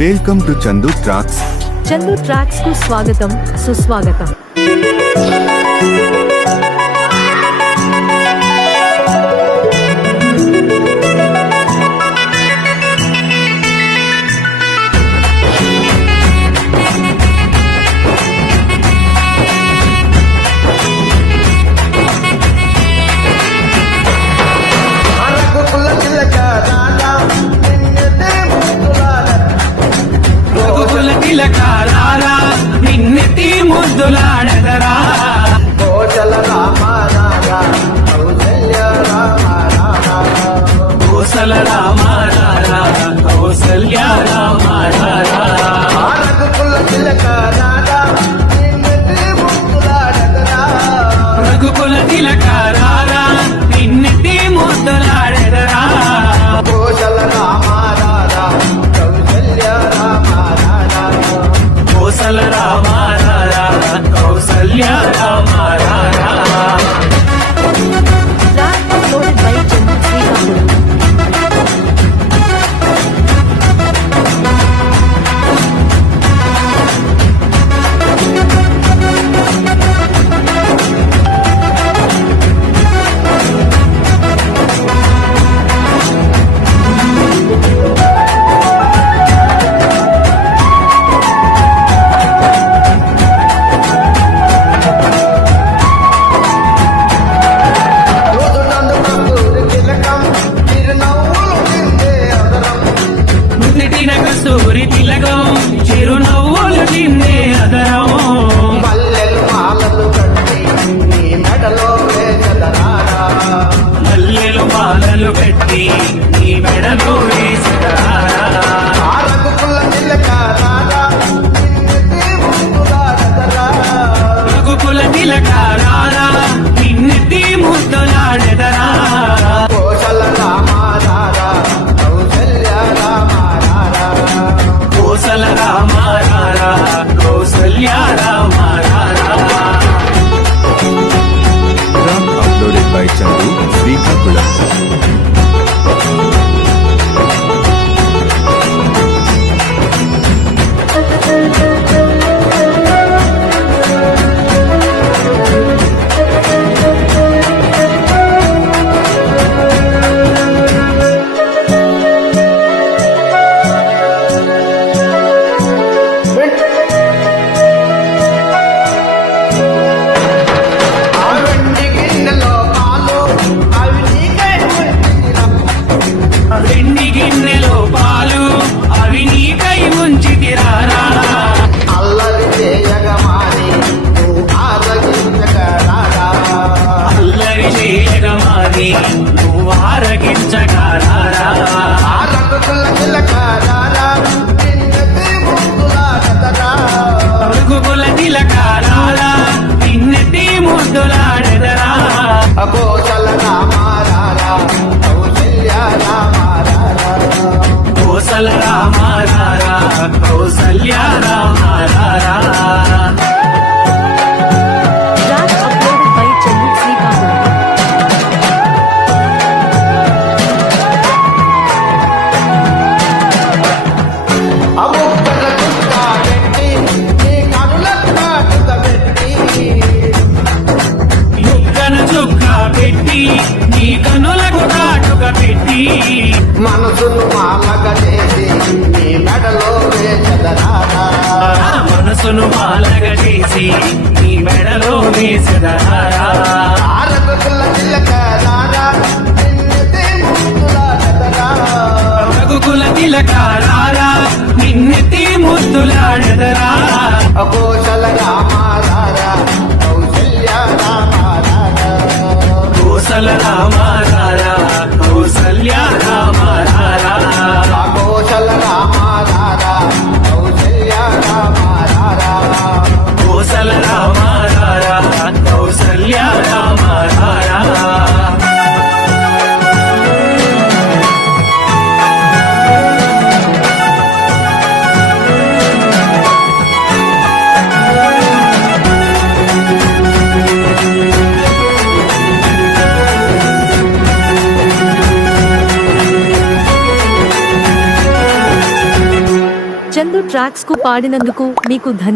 Welcome to Chandu tracks. Chandu tracks కు స్వాగతం, సుస్వాగతం. నిన్నెత్తి ముద్దులాడదరా కోసల రామ రారా కౌసల్య రామ రారా కోసల రామ రారా కౌసల్య రామ రారా రఘుకుల తిలక రారా నిన్నెత్తి ముద్దులాడదరా రఘుకుల తిలక రారా నిన్నెత్తి ముద్దులాడదరా కోసల రామ రారా కౌసల్య రామ కోసల రామ రారా కౌసల్య రామ రారా. Track uploaded by Chandu Srikakulam. కస్తూరి తిలకం చిరునవ్వులు తిందే అదరం మల్లెలు మాలలు కట్టి నీ మెడలో వేసదరారా మల్లెలు మాలలు కట్టి నీ మెడలో వేసదరారా రఘుకుల తిలక రారా రఘుకుల తిలక రారా నిన్నెత్తి ముద్దులాడెదరా కోసల రామ రారా కౌసల్య రామ కోసల రామ రారా కౌసల్య రామ రారా. Track uploaded by Chandu Srikakulam. వెండి గిన్నెలో పాలు అవి నీకై ఉంచి తిరారా అల్లరి చేయగమాని నువ్వు ఆరగించగరారా అల్లరి చేయగమాని నువ్వు ఆరగించగరారా రఘుకుల తిలక రారా నిన్నెత్తి ముద్దులాడెదరా రఘుకుల తిలక రారా నిన్నెత్తి ముద్దులాడెదరా కోసల రామ రారా కౌసల్య రామ రారా కోసల రామ రారా కౌసల్య రామ రారా. Track uploaded by Chandu Srikakulam. అముక్కల చుక్క పెట్టి నీ కనుల కాటుక పెట్టి ముక్కన చుక్క పెట్టి నీ కనులకు కాటుక పెట్టి మనసును మాలగా చేసి నీ మెడలో వేసదరారా మనసును మాలగా చేసి నీ మెడలో వేసదరారా రఘుకుల తిలక రారా నిన్నెత్తి ముద్దులాడెదరా రఘుకుల తిలక రారా నిన్నెత్తి ముద్దులాడెదరా కోసల రామ రారా కౌసల్య రామ రారా కోసల రామ రారా కౌసల్య రామ రారా కోసల రామ రారా కౌసల్య రామ రారా కోసల రామ రారా కౌసల్య రామ రారా. చందు ట్రాక్స్ కు పాడినందుకు మీకు ధన్యవాదాలు.